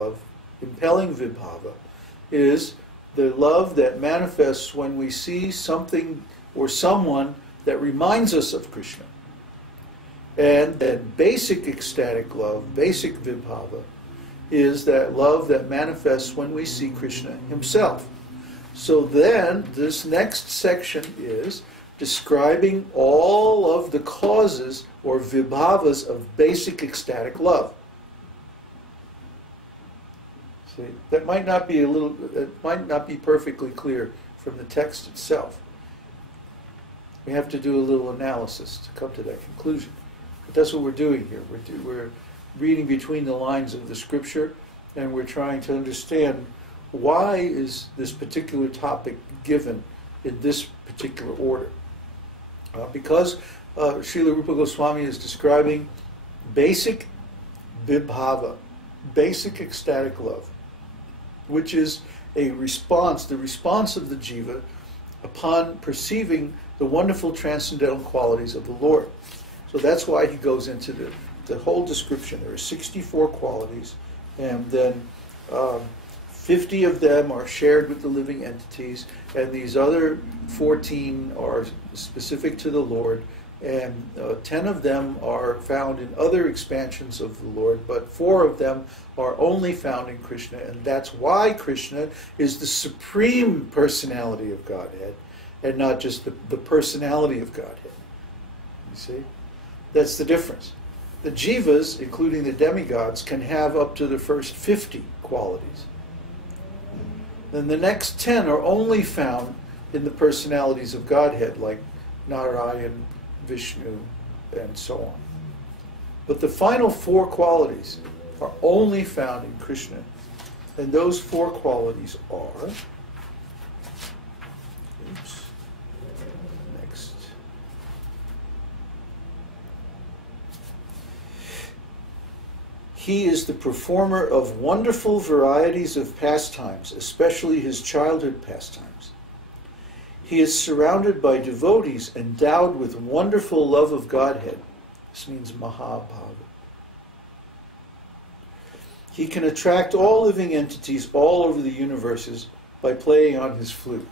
love, impelling vibhava, is the love that manifests when we see something or someone that reminds us of Krishna. And that basic ecstatic love, basic vibhava, is that love that manifests when we see Krishna himself. So then, this next section is describing all of the causes or vibhavas of basic ecstatic love. See, that might not be it might not be perfectly clear from the text itself. We have to do a little analysis to come to that conclusion. But that's what we're doing here. We're reading between the lines of the scripture, and we're trying to understand why is this particular topic given in this particular order. Because Śrīla Rūpa Gosvāmī is describing basic vibhava, basic ecstatic love, which is a response, the response of the jiva upon perceiving the wonderful transcendental qualities of the Lord. So that's why he goes into the whole description. There are 64 qualities, and then 50 of them are shared with the living entities, and these other 14 are specific to the Lord, and 10 of them are found in other expansions of the Lord, but 4 of them are only found in Krishna, and that's why Krishna is the supreme personality of Godhead, and not just the personality of Godhead. You see? That's the difference. The jivas, including the demigods, can have up to the first 50 qualities. Then the next 10 are only found in the personalities of Godhead, like Narayan, Vishnu, and so on. But the final 4 qualities are only found in Krishna. And those 4 qualities are... Next. He is the performer of wonderful varieties of pastimes, especially his childhood pastimes. He is surrounded by devotees endowed with wonderful love of Godhead. This means Mahabhava. He can attract all living entities all over the universes by playing on his flute.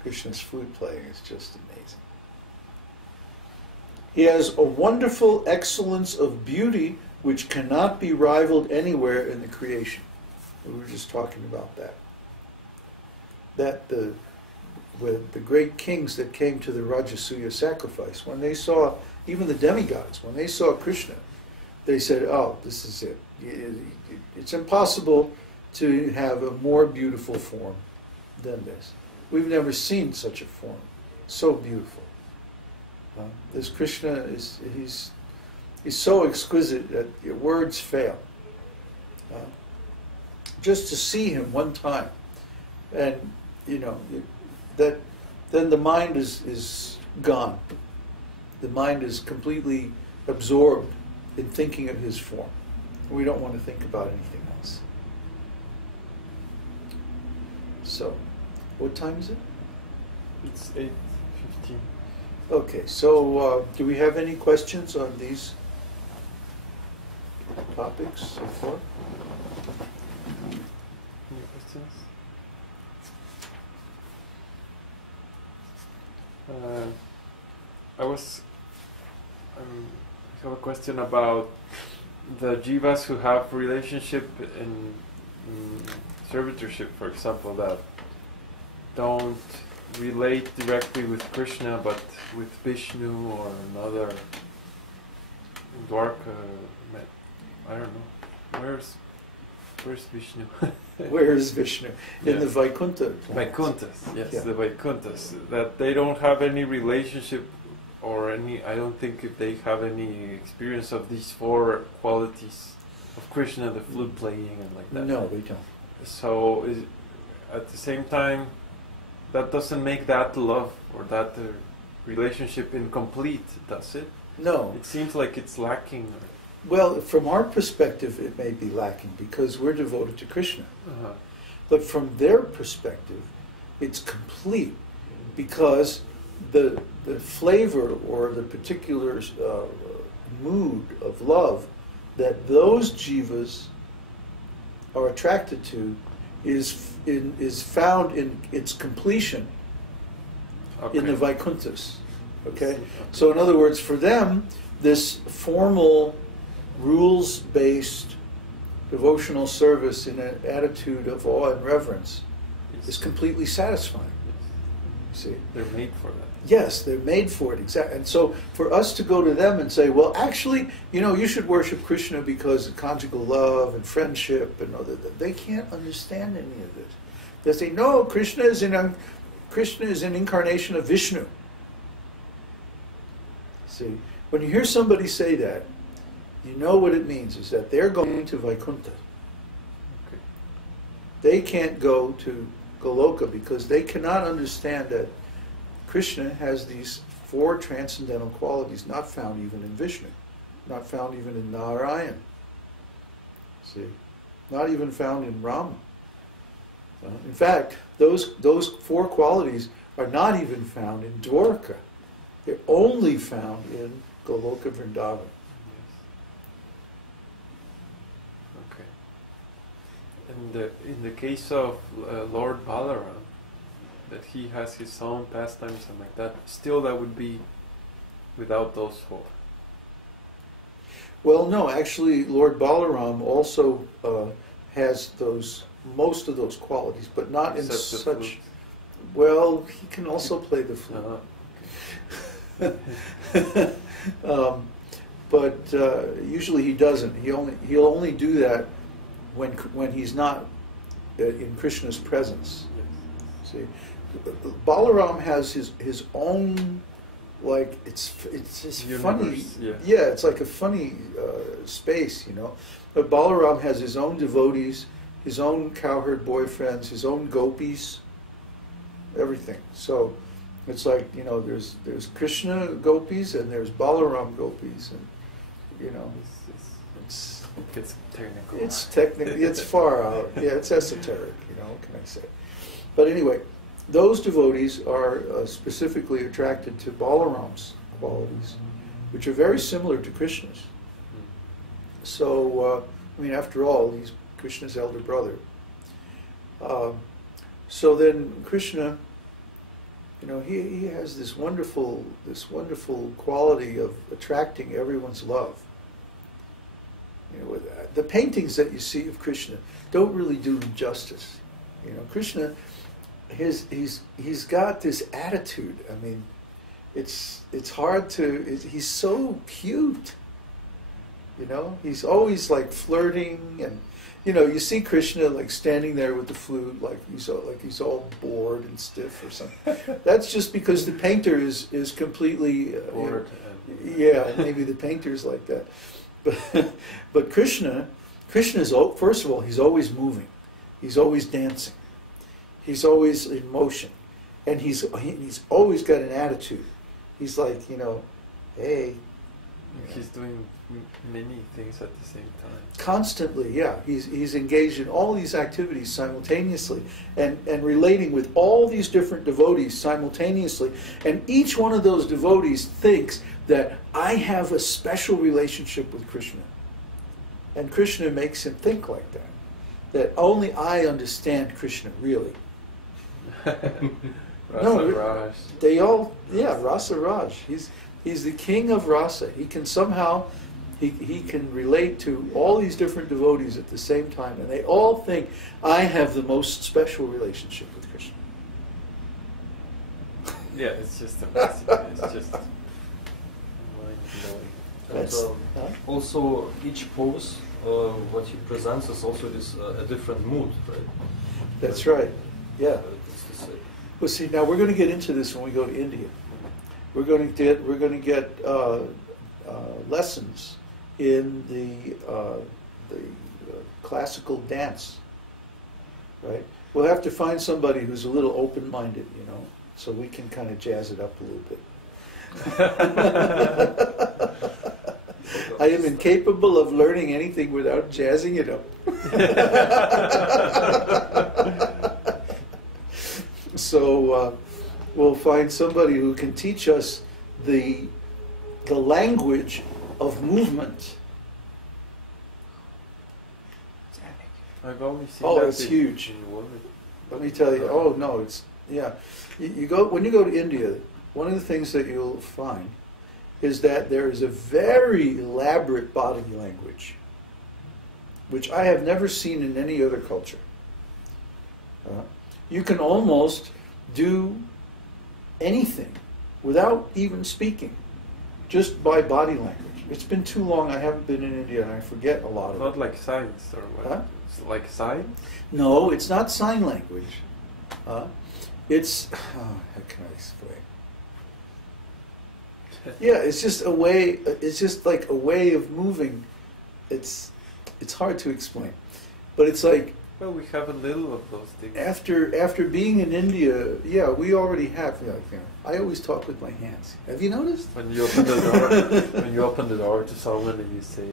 Krishna's flute playing is just amazing. He has a wonderful excellence of beauty which cannot be rivaled anywhere in the creation. We were just talking about that. With the great kings that came to the Rajasuya sacrifice, when they saw, even the demigods, when they saw Krishna, they said, oh, this is it. It's impossible to have a more beautiful form than this. We've never seen such a form. So beautiful. This Krishna, he's so exquisite that words fail. Just to see him one time, and then the mind is gone. The mind is completely absorbed in thinking of his form. We don't want to think about anything else. So, what time is it? It's 8:15. Okay, so do we have any questions on these topics so far? Any questions? I have a question about the jivas who have relationship in servitorship, for example, that don't relate directly with Krishna, but with Vishnu or another Dwarka. I don't know. Where's Vishnu? Where is Vishnu? In the Vaikuntha. Vaikunthas, yes, Yeah. the Vaikunthas. That they don't have any relationship or any, I don't think if they have any experience of these 4 qualities of Krishna, the flute playing and like that. No, we don't. So at the same time, that doesn't make that love or that relationship incomplete, does it? No. It seems like it's lacking. Well, from our perspective, it may be lacking because we're devoted to Krishna. But from their perspective, it's complete because the flavor or the particular mood of love that those jivas are attracted to is found in its completion in the Vaikunthas. Okay? So in other words, for them, this formal, rules-based devotional service in an attitude of awe and reverence is completely satisfying. See? They're made for that. Yes, they're made for it, exactly. And so for us to go to them and say, well, actually, you should worship Krishna because of conjugal love and friendship and all that, they can't understand any of this. They say, no, Krishna is an incarnation of Vishnu. See, when you hear somebody say that, you know what it means is that they're going to Vaikuntha. Okay. They can't go to Goloka because they cannot understand that Krishna has these 4 transcendental qualities not found even in Vishnu, not found even in Narayan. See, not even found in Rama. In fact, those 4 qualities are not even found in Dwarka. They're only found in Goloka Vrindavan. Okay. And in the case of Lord Balaram, that he has his own pastimes and like that, still that would be without those 4. Well, no, actually, Lord Balaram also has most of those qualities, but not in such. Well, he can also play the flute. But usually he doesn't. He'll only do that when he's not in Krishna's presence. Yes. See, Balaram has his own, like it's just funny. Yeah, it's like a funny space, But Balaram has his own devotees, his own cowherd boyfriends, his own gopis, everything. So it's like, there's Krishna gopis and there's Balaram gopis, and it's technical. It's technically, it's far out. Yeah, it's esoteric. What can I say? But anyway, those devotees are specifically attracted to Balaram's qualities, which are very similar to Krishna's. So, after all, he's Krishna's elder brother. So then Krishna, he has this wonderful quality of attracting everyone's love. The paintings that you see of Krishna don't really do him justice. Krishna, he's got this attitude. It's hard to. He's so cute. He's always like flirting, and you see Krishna like standing there with the flute, like he's all bored and stiff or something. That's just because the painter is completely bored. Yeah, maybe the painter's like that. But Krishna's first of all, he's always moving, he's always dancing, he's always in motion, and he's always got an attitude. He's like, hey. He's doing many things at the same time. Constantly, yeah. He's engaged in all these activities simultaneously and relating with all these different devotees simultaneously. And each one of those devotees thinks that I have a special relationship with Krishna. And Krishna makes him think like that. That only I understand Krishna, really. Rasa Raj. They all, Rasa Raj. He's the king of rasa. He can somehow, he can relate to all these different devotees at the same time, and they all think, I have the most special relationship with Krishna. Yeah, it's just amazing. It's just mind-blowing. And also, each pose, what he presents is also a different mood, right? That's right. Yeah. It's the same. Well, see, now we're going to get into this when we go to India. We're going to get lessons in the classical dance, right? We'll have to find somebody who's a little open-minded, so we can kind of jazz it up a little bit. I am incapable of learning anything without jazzing it up. So we'll find somebody who can teach us the language of movement. I've only seen Oh, that it's huge. in women. Let me tell you. Oh no, it's yeah. You go when you go to India. One of the things that you'll find is that there is a very elaborate body language, which I have never seen in any other culture. You can almost do anything without even speaking, just by body language. It's been too long. I haven't been in India, and I forget a lot of Not it. like signs or what? Huh? It's like signs? No, it's not sign language. It's how can I explain? Yeah, it's just a way. It's just like a way of moving. It's hard to explain, but it's like Well, we have a little of those things. after being in India, yeah, we already have. I always talk with my hands. Have you noticed? When you open the door, when you open the door to someone and you say,